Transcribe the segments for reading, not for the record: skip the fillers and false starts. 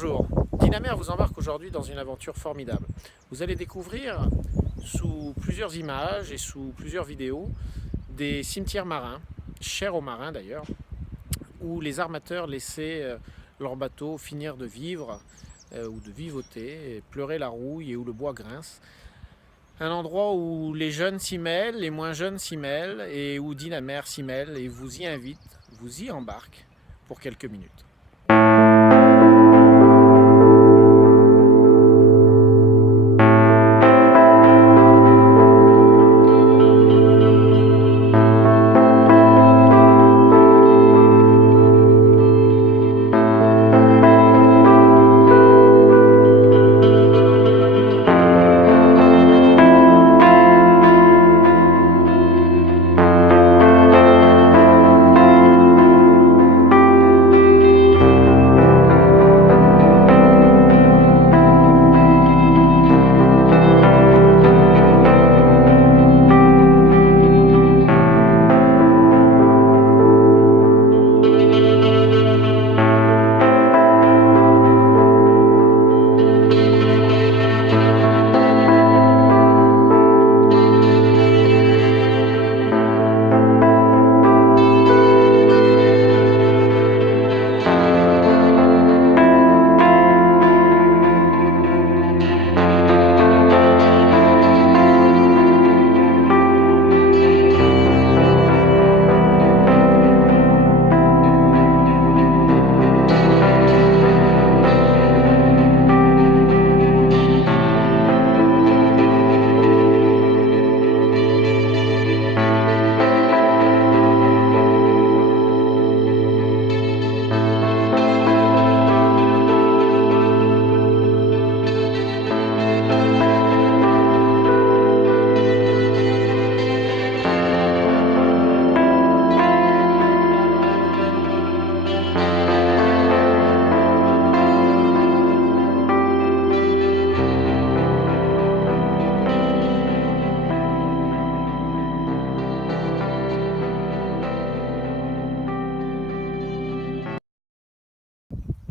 Bonjour, Dynamer vous embarque aujourd'hui dans une aventure formidable. Vous allez découvrir sous plusieurs images et sous plusieurs vidéos des cimetières marins, chers aux marins d'ailleurs, où les armateurs laissaient leurs bateaux finir de vivre ou de vivoter, et pleurer la rouille et où le bois grince. Un endroit où les jeunes s'y mêlent, les moins jeunes s'y mêlent et où Dynamer s'y mêle et vous y invite, vous y embarque pour quelques minutes.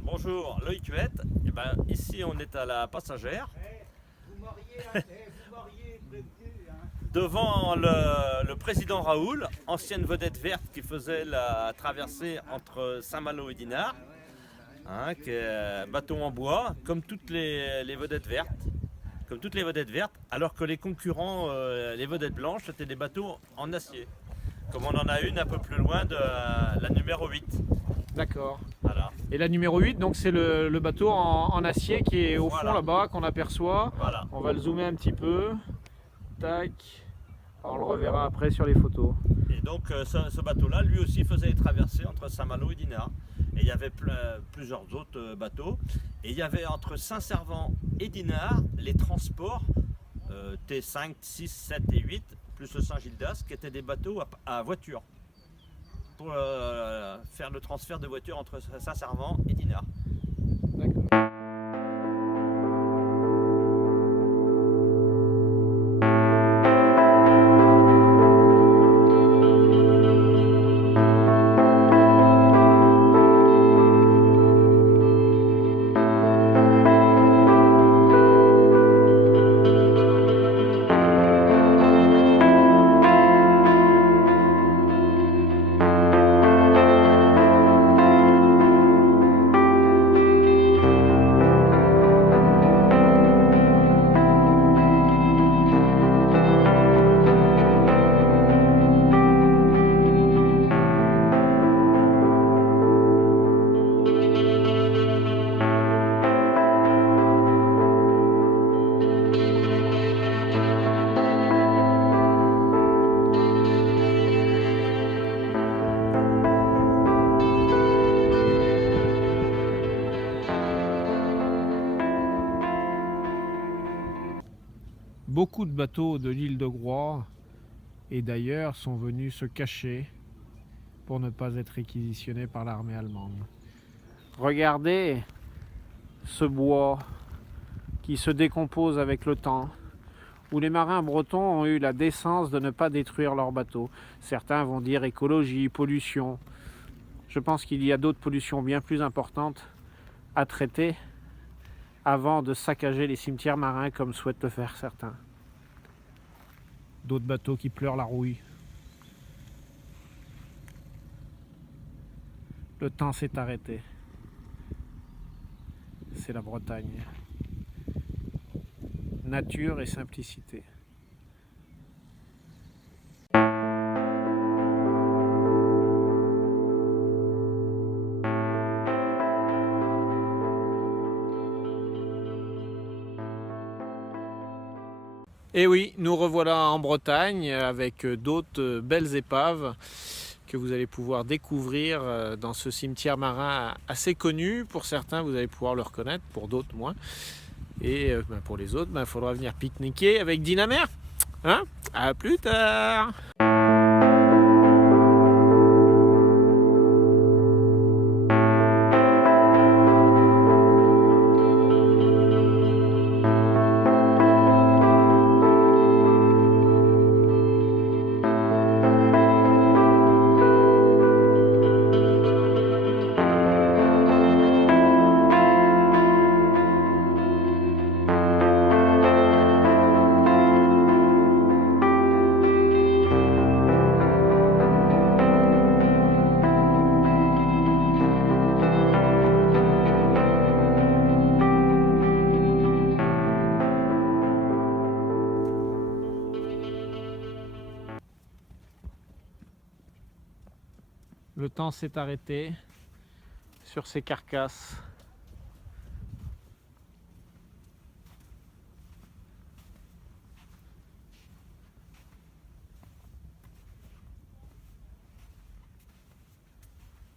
Bonjour, Loïc Huette. Ici, on est à la Passagère, devant le président Raoul, ancienne vedette verte qui faisait la traversée entre Saint-Malo et Dinard, qui est un bateau en bois, comme toutes les vedettes vertes. Comme toutes les vedettes vertes, alors que les concurrents, les vedettes blanches, c'était des bateaux en acier. Comme on en a une un peu plus loin de la numéro 8. D'accord. Voilà. Et la numéro 8, donc c'est le bateau en acier qui est au fond là-bas, qu'on aperçoit. Voilà. On va le zoomer un petit peu. Tac. On le reverra après sur les photos. Et donc ce bateau-là, lui aussi faisait les traversées entre Saint-Malo et Dinard. Et il y avait plusieurs autres bateaux. Et il y avait entre Saint-Servant et Dinard les transports T5, 6, 7 et 8, plus le Saint-Gildas, qui étaient des bateaux à voiture, pour faire le transfert de voitures entre Saint-Servant et Dinard. D'accord. Beaucoup de bateaux de l'île de Groix et d'ailleurs sont venus se cacher pour ne pas être réquisitionnés par l'armée allemande. Regardez ce bois qui se décompose avec le temps, où les marins bretons ont eu la décence de ne pas détruire leurs bateaux. Certains vont dire écologie, pollution. Je pense qu'il y a d'autres pollutions bien plus importantes à traiter avant de saccager les cimetières marins comme souhaitent le faire certains. D'autres bateaux qui pleurent la rouille. Le temps s'est arrêté. C'est la Bretagne. Nature et simplicité. Et oui, nous revoilà en Bretagne avec d'autres belles épaves que vous allez pouvoir découvrir dans ce cimetière marin assez connu. Pour certains, vous allez pouvoir le reconnaître, pour d'autres moins. Et pour les autres, il faudra venir pique-niquer avec Dinamer. Hein? À plus tard! Le temps s'est arrêté sur ces carcasses.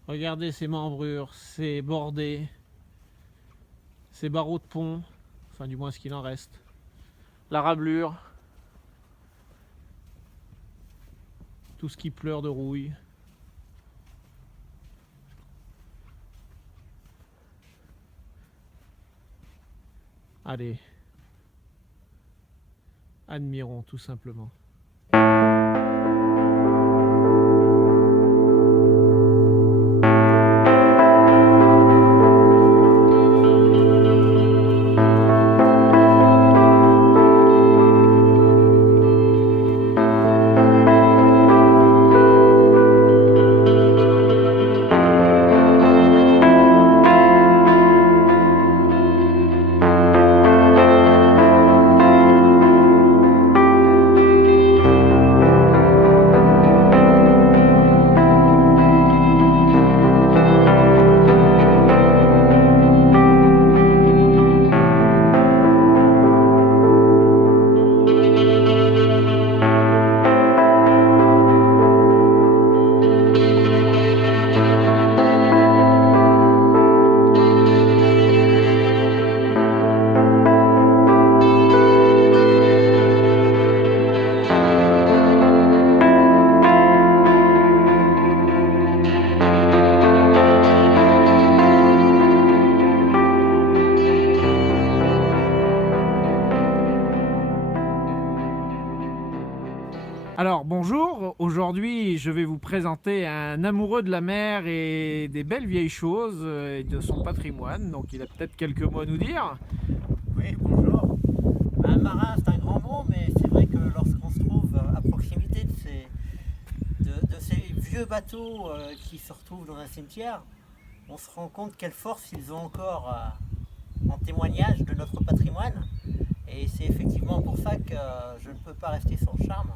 Regardez ces membrures, ces bordées, ces barreaux de pont, enfin du moins ce qu'il en reste. La rablure, tout ce qui pleure de rouille. Allez, admirons tout simplement. Alors bonjour, aujourd'hui je vais vous présenter un amoureux de la mer et des belles vieilles choses et de son patrimoine, donc il a peut-être quelques mots à nous dire. Oui, bonjour. Un marin, c'est un grand mot, mais c'est vrai que lorsqu'on se trouve à proximité de ces vieux bateaux qui se retrouvent dans un cimetière, on se rend compte quelle force ils ont encore en témoignage de notre patrimoine. Et c'est effectivement pour ça que je ne peux pas rester sans charme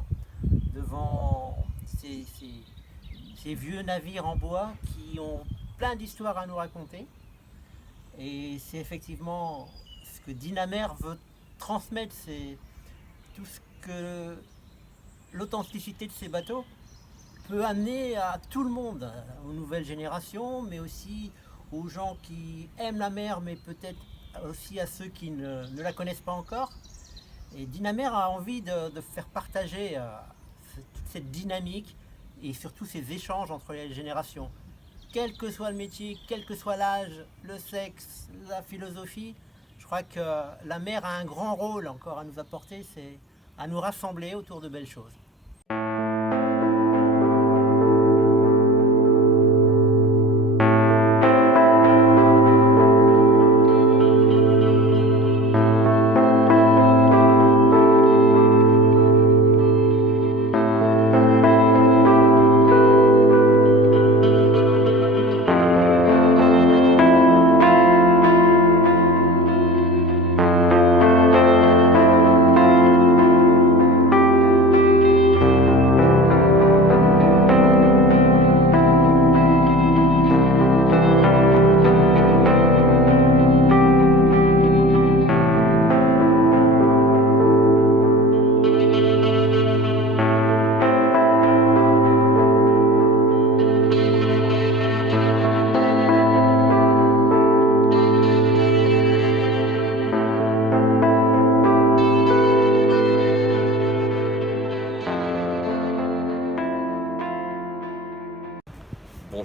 devant ces vieux navires en bois qui ont plein d'histoires à nous raconter. Et c'est effectivement ce que Dinamer veut transmettre, c'est tout ce que l'authenticité de ces bateaux peut amener à tout le monde, aux nouvelles générations, mais aussi aux gens qui aiment la mer, mais peut-être aussi à ceux qui ne la connaissent pas encore. Et Dinamer a envie de faire partager toute cette dynamique et surtout ces échanges entre les générations. Quel que soit le métier, quel que soit l'âge, le sexe, la philosophie, je crois que la mer a un grand rôle encore à nous apporter, c'est à nous rassembler autour de belles choses.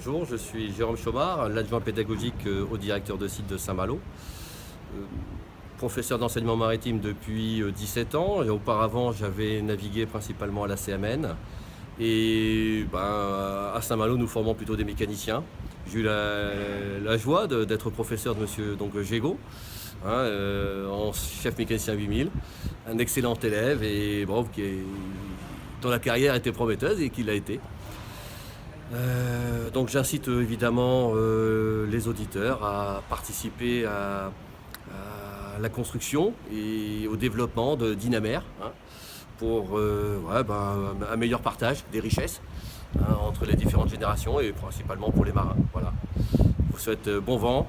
bonjour, je suis Jérôme Chaumard, l'adjoint pédagogique au directeur de site de Saint-Malo. Professeur d'enseignement maritime depuis 17 ans et auparavant j'avais navigué principalement à la CMN. Et à Saint-Malo nous formons plutôt des mécaniciens. J'ai eu la joie d'être professeur de monsieur Gégaud, en chef mécanicien 8000, un excellent élève et dont la carrière était prometteuse et qui l'a été. Donc j'incite évidemment les auditeurs à participer à la construction et au développement de Dynamer pour un meilleur partage des richesses entre les différentes générations et principalement pour les marins. Voilà. Je vous souhaite bon vent.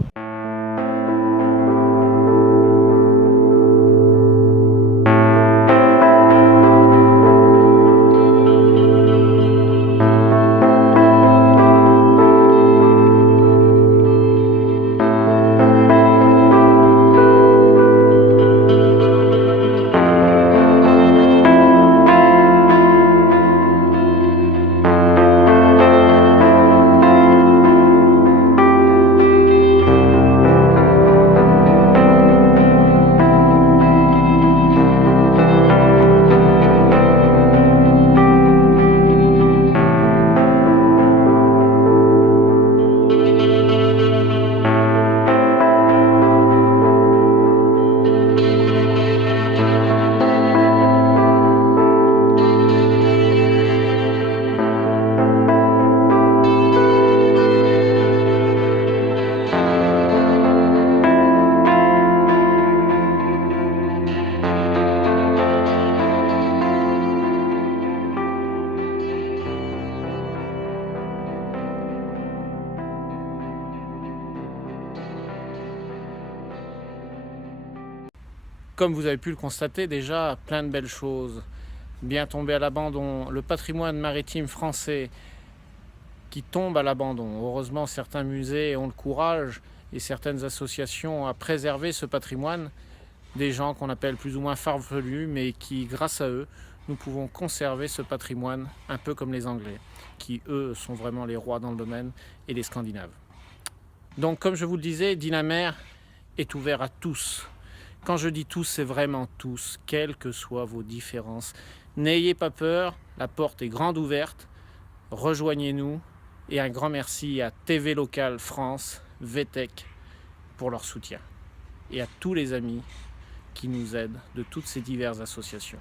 Comme vous avez pu le constater, déjà plein de belles choses. Bien tombé à l'abandon, le patrimoine maritime français qui tombe à l'abandon. Heureusement, certains musées ont le courage et certaines associations à préserver ce patrimoine. Des gens qu'on appelle plus ou moins farfelus, mais qui, grâce à eux, nous pouvons conserver ce patrimoine, un peu comme les Anglais, qui eux sont vraiment les rois dans le domaine, et les Scandinaves. Donc, comme je vous le disais, Dynamer est ouvert à tous. Quand je dis tous, c'est vraiment tous, quelles que soient vos différences. N'ayez pas peur, la porte est grande ouverte, rejoignez-nous et un grand merci à TV Local France, VTech pour leur soutien et à tous les amis qui nous aident de toutes ces diverses associations.